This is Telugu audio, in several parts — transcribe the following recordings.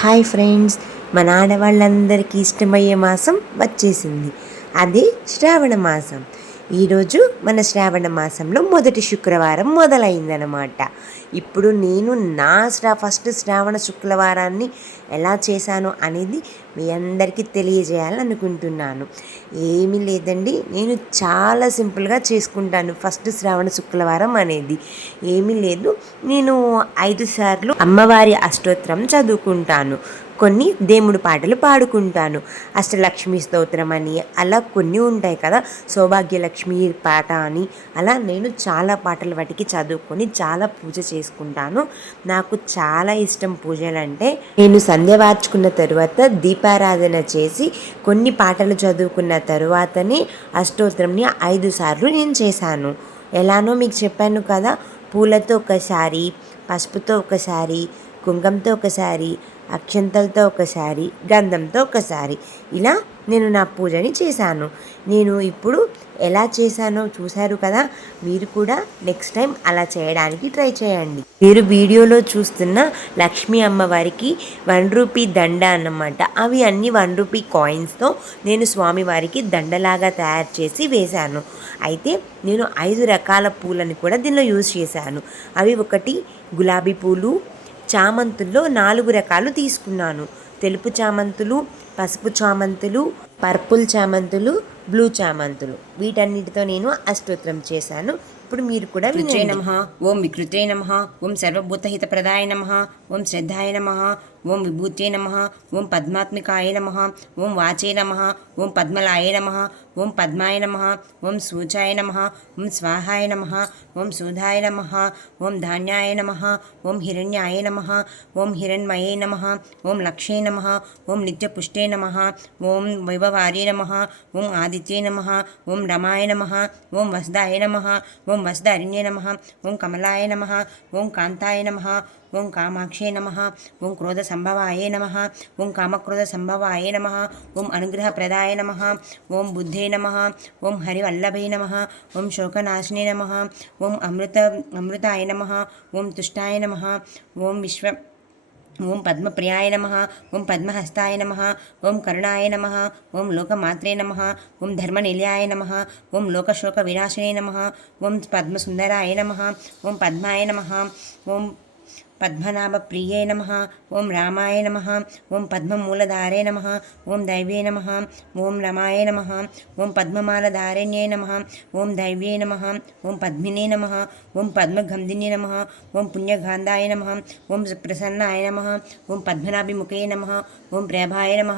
హాయ్ ఫ్రెండ్స్ మన ఆడవాళ్ళందరికీ ఇష్టమయ్యే మాసం వచ్చేసింది. అది శ్రావణ మాసం. ఈరోజు మన శ్రావణ మాసంలో మొదటి శుక్రవారం మొదలైందనమాట ఇప్పుడు నేను నా శ్రా ఫస్ట్ శ్రావణ శుక్రవారాన్ని ఎలా చేశాను అనేది మీ అందరికీ తెలియజేయాలనుకుంటున్నాను ఏమీ లేదండి నేను చాలా సింపుల్గా చేసుకుంటాను. ఫస్ట్ శ్రావణ శుక్రవారం అనేది. ఏమీ లేదు నేను ఐదు సార్లు అమ్మవారి అష్టోత్తరం చదువుకుంటాను. కొన్ని దేవుడు పాటలు పాడుకుంటాను. అష్టలక్ష్మి స్తోత్రం అని అలా కొన్ని ఉంటాయి కదా సౌభాగ్యలక్ష్మి పాట అని అలా నేను చాలా పాటలు వాటికి చదువుకొని చాలా పూజ చేసుకుంటాను. నాకు చాలా ఇష్టం పూజలు అంటే నేను సంధ్య వార్చుకున్న దీప దీపారాధన చేసి కొన్ని పాటలు చదువుకున్న తరువాతనే అష్టోత్తరంని ఐదు సార్లు నేను చేశాను. ఎలానో మీకు చెప్పాను కదా పూలతో ఒకసారి పసుపుతో ఒకసారి కుంకంతో ఒకసారి అక్షంతలతో ఒకసారి గంధంతో ఒకసారి ఇలా నేను నా పూజని చేశాను. నేను ఇప్పుడు ఎలా చేశానో చూశారు కదా మీరు కూడా నెక్స్ట్ టైం అలా చేయడానికి ట్రై చేయండి. మీరు వీడియోలో చూస్తున్న లక్ష్మీ అమ్మవారికి వన్ రూపీ దండ అన్నమాట. అవి అన్ని వన్ రూపీ కాయిన్స్తో నేను స్వామివారికి దండలాగా తయారు చేసి వేశాను. అయితే నేను ఐదు రకాల పూలని కూడా దీనిలో యూజ్ చేశాను. అవి ఒకటి గులాబీ పూలు చామంతుల్లో నాలుగు రకాలు తీసుకున్నాను. తెలుపు చామంతులు పసుపు చామంతులు పర్పుల్ చామంతులు బ్లూ చామంతులు. వీటన్నిటితో నేను అష్టోత్తరం చేశాను. ఇప్పుడు మీరు కూడా వినండి. నమ. ఓం వికృతే నమ. ఓం సర్వభూతహితప్రదాయ నమ. ఓం శ్రద్ధాయ నమ. ఓం విభూతే నమ ఓం పద్మాత్మికాయ నమ ఓం వాచే నమ ఓం పద్మలాయ నమ ఓం పద్మాయ నమ ఓం సూచాయ నమ ఓం స్వాహాయ నమ ఓం సూధాయ నమ ఓం ధాన్యాయ నమ ఓం హిరణ్యాయ నమ ఓం హిరణ్మయే నమ ఓం లక్ష్యే నమ ఓం నిత్యపుష్టే నమ ఓం వైభవార్య నమ ఓం ఆదిత్యే నమ ఓం రమాయ నమ ఓం వసుదాయ నమ ఓం వసుదారిణ్యే నమ ఓం కమలాయ నమ ఓం కాంతాయ నమ ఓం కామాక్షే నమ ఓం క్రోధ సంభవాయ నమ ఓం కామక్రోధ సంభవాయ నమ ఓం అనుగ్రహప్రదాయ నమ ఓం బుద్ధే నమ ఓం హరివల్లభై నమ ఓం శోకనాశినే నమ ఓం అమృత అమృతాయ నమ ఓం తుష్టాయ నమ ఓం విశ్వ ఓం పద్మప్రియాయ నమ ఓం పద్మహస్తాయ నమ ఓం కరుణాయ నమ ఓం లోకమాత్రే నమ ఓం ధర్మనిలయాయ నమ ఓం లోకశోక వినాశనే నమ ఓం పద్మసుందరాయ నమ ఓం పద్మాయ నమ ఓం పద్మనాభ ప్రియే నమ ఓం రామాయ నమ ఓం పద్మమూలధారే నమ ఓం దైవే నమ ఓం రమాయ నమ ఓం పద్మమాలధారణ్యే నమ ఓం దైవే నమ ఓం పద్మినే నమ ఓం పద్మగంధిన్యే నమ ఓం పుణ్యగాంధాయ నమ ఓం ప్రసన్నాయ నమ ఓం పద్మనాభిముఖే నమ ఓం ప్రభాయ నమ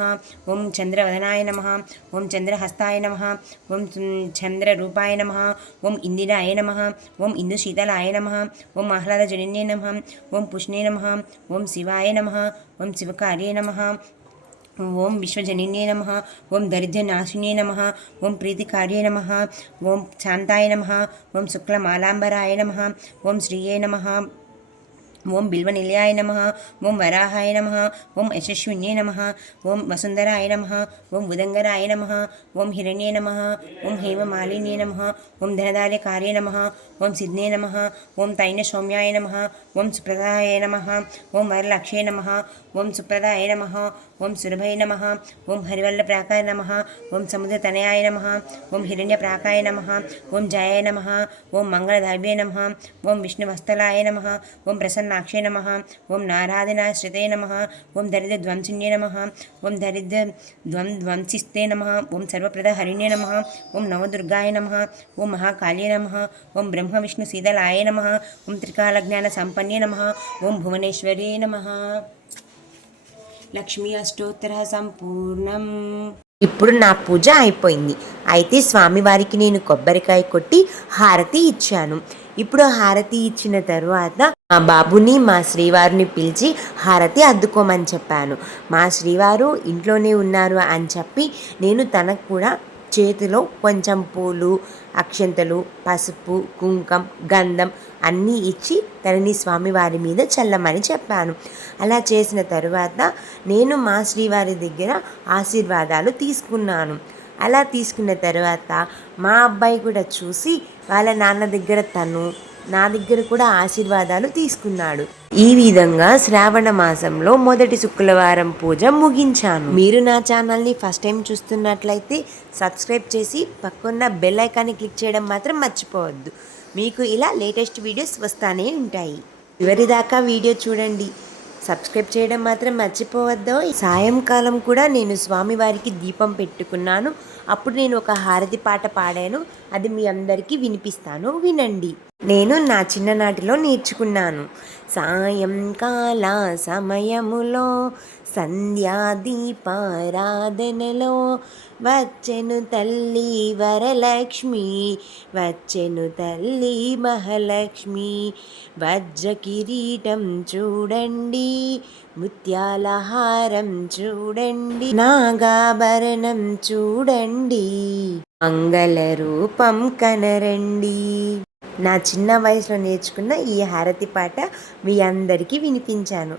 ఓం చంద్రవదనాయ నమ ఓం చంద్రహస్తాయ నమ ఓం చంద్రరూపాయ నమ ఓం ఇందిరాయ నమ ఓం ఇందుశీతలాయ నమ ఓం ఆహ్లాదజనిన్యే నమ ఓం పుష్ణే నమ ఓం శివాయ నమ ఓం శివకార్యే నమ ఓం విశ్వజనిన్యే నమ ఓం దరిద్రనాశిన్యే నమ ఓం ప్రీతికార్యే నమ ఓం శాంతాయ నమ ఓం శుక్లమాలాంబరాయ నమ ఓం శ్రీయే నమ ఓం బిల్వనిలయాయ నమ ఓం వరాహాయ నమ ఓం యశస్విన్యే నమ ఓం వసుంధరాయ నమ ఓం ఉదంగరాయ నమ ఓం హిరణ్యే నమ ఓం హేమమాలిన్యే నమ ఓం ధనదార్యకార్యే నమ ఓం సిద్ధ్నే నమ ఓం తైన సౌమ్యాయ నమ ఓం సుప్రదాయ నమ ఓం వరలక్ష్యే నమ ఓం సుప్రదాయ నమ ఓం సురభయ నమ ఓం హరివల్ల ప్రాకాయ నమ ఓం సముద్రతనయాయ నమ ఓం హిరణ్య ప్రాకాయ నమ ఓం జయాయ నమ ఓం మంగళదార్భ్యే నమ ఓం విష్ణువస్తలాయ నమ ఓం నాక్షే నమ. ఓం నారాధనాశ్రితే నమ. ఓం దరిద్ర దరిద్రధ్వంసిన్యే నమ. ఓం దరిద్ర ధ్వం ధ్వంసిస్తే నమ. ఓం సర్వప్రద హరిణ్యే నమ. ఓం నవదుర్గాయ నమ. ఓం మహాకాళ్యే నమ. ఓం బ్రహ్మ విష్ణు శీతలాయ నమ. ఓం త్రికాలజ్ఞాన సంపన్నే నమ. ఓం భువనేశ్వరే నమ. లక్ష్మీ అష్టోత్తర సంపూర్ణం. ఇప్పుడు నా పూజ అయిపోయింది. అయితే స్వామివారికి నేను కొబ్బరికాయ కొట్టి హారతి ఇచ్చాను. ఇప్పుడు హారతి ఇచ్చిన తరువాత మా బాబుని మా శ్రీవారిని పిలిచి హారతి అద్దుకోమని చెప్పాను. మా శ్రీవారు ఇంట్లోనే ఉన్నారు అని చెప్పి నేను తనకు కూడా చేతిలో కొంచెం పూలు అక్షంతలు పసుపు కుంకం గంధం అన్నీ ఇచ్చి తనని స్వామివారి మీద చల్లమని చెప్పాను. అలా చేసిన తరువాత నేను మా శ్రీవారి దగ్గర ఆశీర్వాదాలు తీసుకున్నాను. అలా తీసుకున్న తర్వాత మా అబ్బాయి కూడా చూసి వాళ్ళ నాన్న దగ్గర తను నా దగ్గర కూడా ఆశీర్వాదాలు తీసుకున్నాడు. ఈ విధంగా శ్రావణ మాసంలో మొదటి శుక్రవారం పూజ ముగించాను. మీరు నా ఛానల్ని ఫస్ట్ టైం చూస్తున్నట్లయితే సబ్స్క్రైబ్ చేసి పక్కన్న బెల్ ఐకాన్ని క్లిక్ చేయడం మాత్రం మర్చిపోవద్దు. మీకు ఇలా లేటెస్ట్ వీడియోస్ వస్తానే ఉంటాయి. చివరిదాకా వీడియో చూడండి. సబ్స్క్రైబ్ చేయడం మాత్రం మర్చిపోవద్దు. సాయంకాలం కూడా నేను స్వామివారికి దీపం పెట్టుకున్నాను. అప్పుడు నేను ఒక హారతి పాట పాడాను. అది మీ అందరికీ వినిపిస్తాను. వినండి. నేను నా చిన్ననాటిలో నేర్చుకున్నాను. సాయంకాల సమయములో సంధ్యాదీపారాధనలో వచ్చెను తల్లి వరలక్ష్మి వచ్చెను తల్లి మహాలక్ష్మి. వజ్ర కిరీటం చూడండి ముత్యాల హారం చూడండి నాగాభరణం చూడండి మంగళ రూపం కనరండి. నా చిన్న వయసులో నేర్చుకున్న ఈ హారతి పాట మీ అందరికీ వినిపించాను.